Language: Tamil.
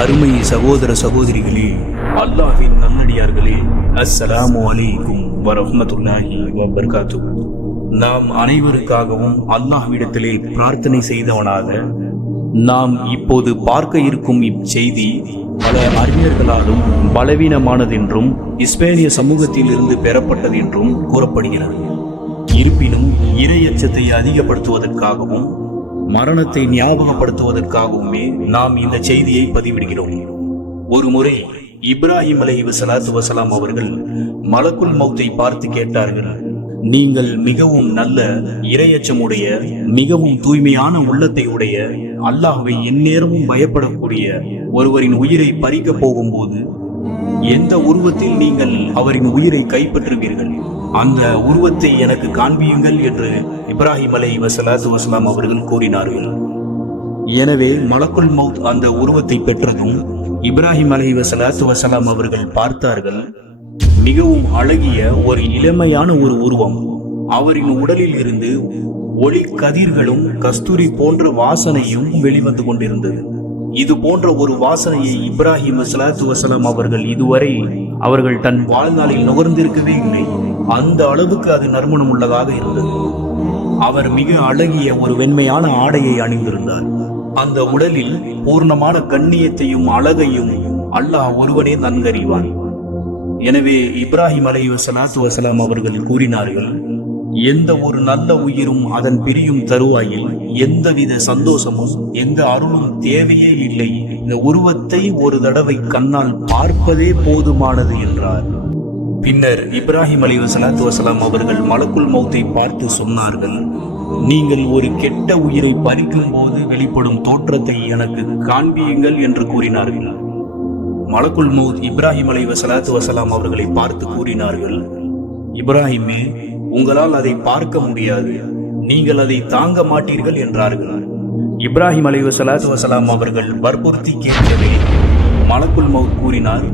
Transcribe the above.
அருமை சகோதர சகோதரிகளே, அல்லாஹ்வின் நல்லடியார்களே, அஸ்ஸலாமு அலைக்கும் வரஹ்மத்துல்லாஹி வபரகாத்துஹு. நாம் அனைவருக்காகவும் அல்லாஹ்விடத்திலே பிரார்த்தனை செய்தவனாக நாம் இப்போது பார்க்க இருக்கும் இச்செய்தி பல அறிஞர்களாலும் பலவீனமானதென்றும் இஸ்பேனிய சமூகத்தில் இருந்து பெறப்பட்டது என்றும் கூறப்படுகிறது. இருப்பினும் இறையச்சத்தை அதிகப்படுத்துவதற்காகவும் மரணத்தை ஞாபகப்படுத்துவதற்காகவுமே நாம் இந்த செய்தியை பதிவிடுகிறோம். ஒரு முறை இப்ராஹிம் அலைஹிஸ்ஸலாத்து வஸலாம் அவர்கள் மலக்குல் மௌத்தை பார்த்து கேட்டார்கள், நீங்கள் மிகவும் நல்ல இறையச்சமுடைய மிகவும் தூய்மையான உள்ளத்தை உடைய அல்லாஹ்வை எந்நேரமும் பயப்படக்கூடிய ஒருவரின் உயிரை பறிக்க போகும்போது எந்த உருவத்தில் நீங்கள் அவரின் உயிரை கைப்பற்றுவீர்கள்? அந்த உருவத்தை எனக்கு காண்பியுங்கள் என்று இப்ராஹிம் அலைஹிஸ்ஸலாத்து வஸலாம் அவர்கள் கூறினார்கள். எனவே மலக்குல் மௌத் அந்த உருவத்தை பெற்றதும் இப்ராஹிம் அலைஹிஸ்ஸலாத்து வஸலாம் அவர்கள் பார்த்தார்கள், மிகவும் அழகிய ஒரு இளமையான ஒரு உருவம். அவரின் உடலில் இருந்து ஒளி கதிர்களும் கஸ்தூரி போன்ற வாசனையும் வெளிவந்து கொண்டிருந்தது. இது போன்ற ஒரு வாசனையை இப்ராஹிம் அலைஹிஸ்ஸலாத்து வஸலாம் அவர்கள் இதுவரை அவர்கள் தன் வாழ்நாளில் நுகர்ந்திருக்கவே இல்லை. அந்த அளவுக்கு அது நறுமணம் உள்ளதாக இருந்தது. அவர் மிக அழகிய ஒரு வெண்மையான ஆடையை அணிந்திருந்தார். அந்த உடலில் பூர்ணமான கண்ணியத்தையும் அழகையும் அல்லாஹ் ஒருவனே நன்கறிவான். எனவே இப்ராஹிம் அலைஹிஸ்ஸலாத்து வஸலாம் அவர்கள் கூறினார்கள், எந்த ஒரு நல்ல உயிரும் அதன் பிரியும் தருவாயில் எந்தவித சந்தோஷமும் எந்த அருளும் தேவையே இல்லை. இந்த உருவத்தை ஒரு தடவை கண்ணால் பார்ப்பதே போதுமானது என்றார். பின்னர் இப்ராஹிம் அலைஹிஸ்ஸலாத்து வஸலாம் அவர்கள் மலக்குல் மௌத்தை பார்த்து சொன்னார்கள், நீங்கள் ஒரு கெட்ட உயிரை பறிக்கும் போது வெளிப்படும் தோற்றத்தை எனக்கு காண்பியுங்கள் என்று கூறினார்கள். மலக்குல் மௌத் இப்ராஹிம் அலைஹிஸ்ஸலாத்து வஸலாம் அவர்களை பார்த்து கூறினார்கள், இப்ராஹிமே, உங்களால் அதை பார்க்க முடியாது, நீங்கள் அதை தாங்க மாட்டீர்கள் என்றார்கள். இப்ராஹிம் அலைஹிஸ்ஸலாத்து வஸலாம் அவர்கள் வற்புறுத்தி கேட்கவே மலக்குல் மௌத் கூறினார்,